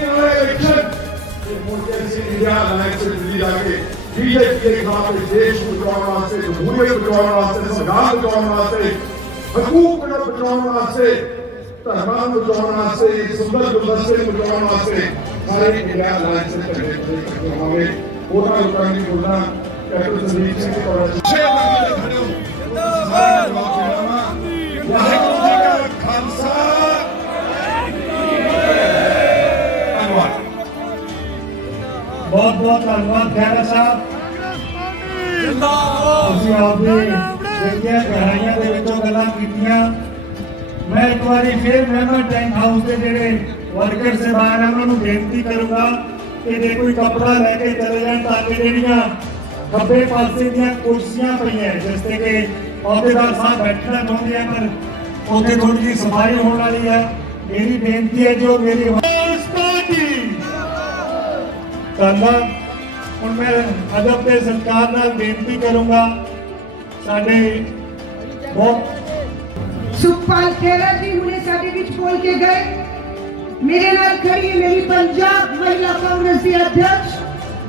ਦੇ ਨਾਲ ਇਲੈਕਸ਼ਨ ਤੇ ਮੋਦੀ ਇੰਡੀਆ ਇਲੈਕਸ਼ਨ ਦਿੱਲੀ ਜਾ ਕੇ ਬੀਜੇਪੀ ਦੇ ਖਿਲਾਫ ਦੇਸ਼ ਨੂੰ ਬਚਾਉਣ ਵਾਸਤੇ ਜਮਹੂਰੀਅਤ ਬਚਾਉਣ ਵਾਸਤੇ ਸੰਵਿਧਾਨ ਬਚਾਉਣ ਵਾਸਤੇ ਹਕੂਕ ਨੂੰ ਬਚਾਉਣ ਵਾਸਤੇ ਧਰਮਾਂ ਨੂੰ ਬਚਾਉਣ ਵਾਸਤੇ ਸੁੰਦਰ ਗੁਰਦਸਤੇ ਨੂੰ ਬਚਾਉਣ ਵਾਸਤੇ ਸਾਰੇ ਇੰਡੀਆ ਇਲੈਕਸ਼ਨ ਤੇ ਹੋਵੇ ਉਹਨਾਂ ਲੋਕਾਂ ਦੀ ਬੋਲਣਾ ਕੈਪਟਨ ਸਿੰਘ ਜੀ ਕੋਲ ਜਿੰਦਾਬਾਦ ਵਾਹਿਗੁਰੂ ਧੰਨਵਾਦ ਖੈਰਾ ਸਾਹਿਬ। ਤੁਸੀਂ ਆਪਦੇ ਜਿਹੜੀਆਂ ਗਹਿਰਾਈਆਂ ਦੇ ਵਿੱਚੋਂ ਗੱਲਾਂ ਕੀਤੀਆਂ। ਮੈਂ ਇੱਕ ਵਾਰੀ ਫਿਰ ਮਹਿਮਾ ਟੈਂਕ ਹਾਊਸ ਦੇ ਜਿਹੜੇ ਵਰਕਰ ਆ ਉਹਨਾਂ ਨੂੰ ਬੇਨਤੀ ਕਰੂੰਗਾ ਕਿ ਜੇ ਕੋਈ ਕੱਪੜਾ ਲੈ ਕੇ ਚਲੇ ਜਾਣ ਤਾਂ ਕਿ ਜਿਹੜੀਆਂ ਖੱਬੇ ਪਾਸੇ ਦੀਆਂ ਕੁਰਸੀਆਂ ਪਈਆਂ ਜਿਸ ਤੇ ਕਿ ਅਹੁਦੇਦਾਰ ਸਾਹਿਬ ਬੈਠਣਾ ਚਾਹੁੰਦੇ ਆ ਪਰ ਉੱਥੇ ਥੋੜੀ ਜਿਹੀ ਸਫ਼ਾਈ ਹੋਣ ਵਾਲੀ ਹੈ ਮੇਰੀ ਬੇਨਤੀ ਹੈ ਜੋ ਮੇਰੀ ਪਾਰਟੀ ਧੰਨਵਾਦ। ਹੁਣ ਮੈਂ ਅਦਬ ਤੇ ਸਰਕਾਰ ਨਾਲ ਬੇਨਤੀ ਕਰੂੰਗਾ ਸਾਡੇ ਬਹੁਤ ਸੁਖਪਾਲ ਖੇਰਾ ਜੀ ਹੁਣੇ ਸਾਡੇ ਵਿੱਚ ਬੋਲ ਕੇ ਗਏ ਮੇਰੇ ਨਾਲ ਖੜੀ ਹੈ ਮੇਰੀ ਪੰਜਾਬ ਮਹਿਲਾ ਕਾਂਗਰਸ ਦੀ ਅਧਿਕਸ਼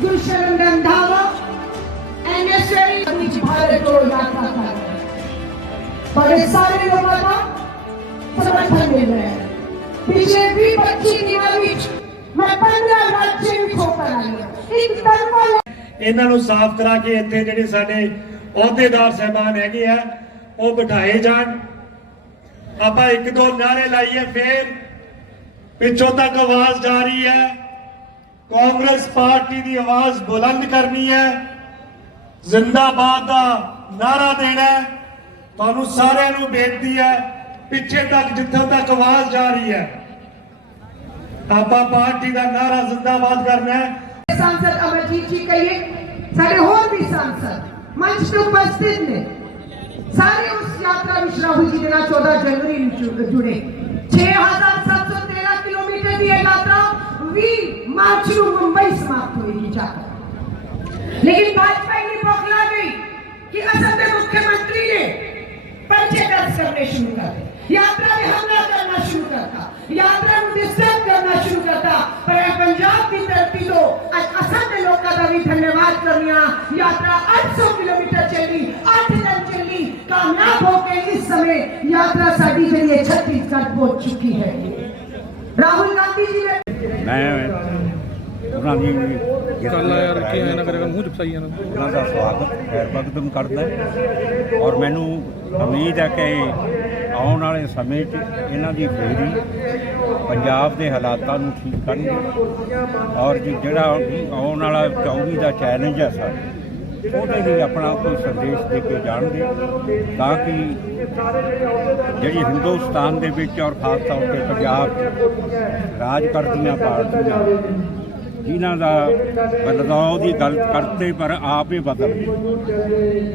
ਗੁਰਸ਼ਰਨ ਰੰਧਾਵਾ ਐਨਐਸਏ ਵਿੱਚ ਭਾਰਤ ਜੋੜੋ ਯਾਤਰਾ ਕਰ ਰਹੇ हैं। बड़े सारे लोगों का समर्थन मिल रहा है पिछले भी पच्चीस दिनों में ਮੈਂ ਪੰਜਾਂ ਰਾਜੇ ਵੀ ਠੋਕਰ ਆਈ ਇੱਕ ਤਰਫਾ ਇਹਨਾਂ ਨੂੰ ਸਾਫ਼ ਕਰਾ ਕੇ ਇੱਥੇ ਜਿਹੜੇ ਸਾਡੇ ਅਹੁਦੇਦਾਰ ਸਹਿਬਾਨ ਹੈਗੇ ਆ, ਉਹ ਬਿਠਾਏ ਜਾਣ। ਆਪਾਂ ਇੱਕ ਦੋ ਨਾਰੇ ਲਾਈਏ ਫੇਰ। ਪਿੱਛੋਂ ਤੱਕ ਆਵਾਜ਼ ਜਾ ਰਹੀ ਹੈ। ਕਾਂਗਰਸ ਪਾਰਟੀ ਦੀ ਆਵਾਜ਼ ਬੁਲੰਦ ਕਰਨੀ ਹੈ। ਜ਼ਿੰਦਾਬਾਦ ਦਾ ਨਾਰਾ ਦੇਣਾ ਤੁਹਾਨੂੰ ਸਾਰਿਆਂ ਨੂੰ ਬੇਨਤੀ ਹੈ, ਪਿੱਛੇ ਤੱਕ ਜਿੱਥੋਂ ਤੱਕ ਆਵਾਜ਼ ਜਾ ਰਹੀ ਹੈ। आपा पार्टी का नारा जिंदाबाद करना है। सांसद अमरजीत जी कहिए सारे होर भी सांसद मंच पे उपस्थित ने सारे उस यात्रा में श्राहु जी देना चौदह जनवरी जुड़े। छह हज़ार सात सौ तेरह किलोमीटर की यह यात्रा वी मार्च मुंबई समाप्त हुई जाकर लेकिन भाजपा ने बौखला गई कि असम में मुख्यमंत्री ने पंचे कर्ज करने शुरू कर यात्रा में हमला करना शुरू ਵੀ ਧੰਨਵਾਦ ਕਰਨੀਆਂ ਯਾਤਰਾ 800 ਕਿਲੋਮੀਟਰ ਚੱਲੀ 8 ਦਿਨ ਚੱਲੀ ਕਾਮਯਾਬ ਹੋ ਕੇ ਇਸ ਸਮੇਂ ਯਾਤਰਾ ਸਾਡੀ ਜਿਹੜੀ ਹੈ ਛੱਤੀਸਗੜ੍ਹ ਪਹੁੰਚ ਚੁੱਕੀ ਹੈ ਰਾਹੁਲ ਗਾਂਧੀ ਜੀ ਨੇ ਮੈਂ ਉਹਨਾਂ ਦੀ ਕੱਲ ਯਾਰ ਕੀ ਐ ਨਾ ਕਰੇਗਾ ਮੂੰਹ ਚ ਫਸਾਈ ਜਾਣਾ ਉਹਨਾਂ ਦਾ ਸਵਾਗਤ ਖੈਰ ਮਕਦਮ ਕਰਦਾ ਹੈ ਔਰ ਮੈਨੂੰ ਉਮੀਦ ਹੈ ਕਿ ਆਉਣ ਵਾਲੇ ਸਮੇਂ 'ਚ ਇਹਨਾਂ ਦੀ ਫੇਰੀ ਪੰਜਾਬ ਦੇ ਹਾਲਾਤਾਂ ਨੂੰ ਠੀਕ ਕਰਨਗੇ। ਔਰ ਜਿਹੜਾ ਆਉਣ ਵਾਲਾ 24 ਦਾ ਚੈਲੰਜ ਹੈ ਸਾਡਾ ਉਹਦੇ ਲਈ ਆਪਣਾ ਕੋਈ ਸੰਦੇਸ਼ ਦੇ ਕੇ ਜਾਣਗੇ ਤਾਂ ਕਿ ਜਿਹੜੀ ਹਿੰਦੁਸਤਾਨ ਦੇ ਵਿੱਚ ਔਰ ਖਾਸ ਤੌਰ ਤੇ ਪੰਜਾਬ 'ਚ ਰਾਜ ਕਰਦੀਆਂ ਪਾਰਟੀਆਂ, ਜਿਨ੍ਹਾਂ ਦਾ ਬਦਲਾਅ ਦੀ ਗੱਲ ਕਰਤੇ ਪਰ ਆਪ ਹੀ ਬਦਲ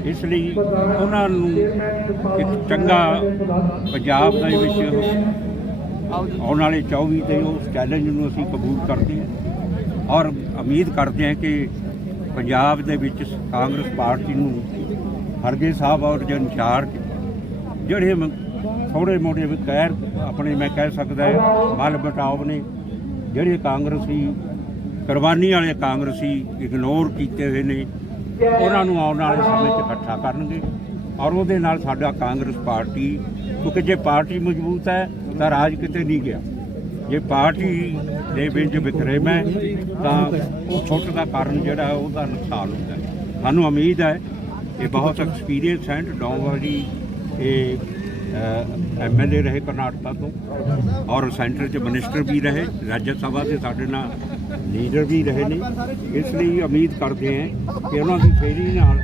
ਇਸ ਲਈ ਉਹਨਾਂ ਨੂੰ ਇੱਕ ਚੰਗਾ ਪੰਜਾਬ ਦੇ ਵਿੱਚ ਆਉਣ ਵਾਲੇ 24 ਦੇ ਉਸ ਚੈਲੰਜ ਨੂੰ ਅਸੀਂ ਕਬੂਲ ਕਰਦੇ ਹਾਂ ਔਰ ਉਮੀਦ ਕਰਦੇ ਹਾਂ ਕਿ ਪੰਜਾਬ ਦੇ ਵਿੱਚ ਕਾਂਗਰਸ ਪਾਰਟੀ ਨੂੰ ਹਰਗੇ ਸਾਹਿਬ ਔਰ ਜੋ ਇੰਚਾਰਜ ਜਿਹੜੇ ਥੋੜੇ ਮੋੜੇ ਗੈਰ ਆਪਣੇ ਮੈਂ ਕਹਿ ਸਕਦਾ ਮਲ ਬਟਾਵ ਨੇ ਜਿਹੜੇ ਕਾਂਗਰਸੀ, ਕੁਰਬਾਨੀ ਵਾਲੇ ਕਾਂਗਰਸੀ ਇਗਨੋਰ ਕੀਤੇ ਹੋਏ ਨੇ, ਉਹਨਾਂ ਨੂੰ ਆਉਣ ਵਾਲੇ ਸਮੇਂ 'ਚ ਇਕੱਠਾ ਕਰਨਗੇ ਔਰ ਉਹਦੇ ਨਾਲ ਸਾਡਾ ਕਾਂਗਰਸ ਪਾਰਟੀ, ਕਿਉਂਕਿ ਜੇ ਪਾਰਟੀ ਮਜ਼ਬੂਤ ਹੈ ਤਾਂ ਰਾਜ ਕਿਤੇ ਨਹੀਂ ਗਿਆ। ਜੇ ਪਾਰਟੀ ਦੇ ਵਿੱਚ ਵਿਖਰੇਵਾ ਹੈ ਤਾਂ ਉਹ ਛੁੱਟ ਦਾ ਕਾਰਨ ਜਿਹੜਾ ਉਹਦਾ ਨੁਕਸਾਨ ਹੁੰਦਾ ਸਾਨੂੰ ਉਮੀਦ ਹੈ ਇਹ ਬਹੁਤ ਐਕਸਪੀਰੀਅੰਸ ਹੈ ਡੌਂਵਾਲੀ ਇਹ ਐਮਐਲਏ ਰਹੇ ਕਰਨਾਟਕਾ ਤੋਂ ਔਰ ਸੈਂਟਰ 'ਚ ਮਿਨਿਸਟਰ ਵੀ ਰਹੇ, ਰਾਜ ਸਭਾ ਦੇ ਸਾਡੇ ਨਾਲ ਲੀਡਰ ਵੀ ਰਹੇ ਨੇ। ਇਸ ਲਈ ਉਮੀਦ ਕਰਦੇ ਹਾਂ ਕਿ ਉਹਨਾਂ ਦੀ ਫੇਰੀ ਨਾਲ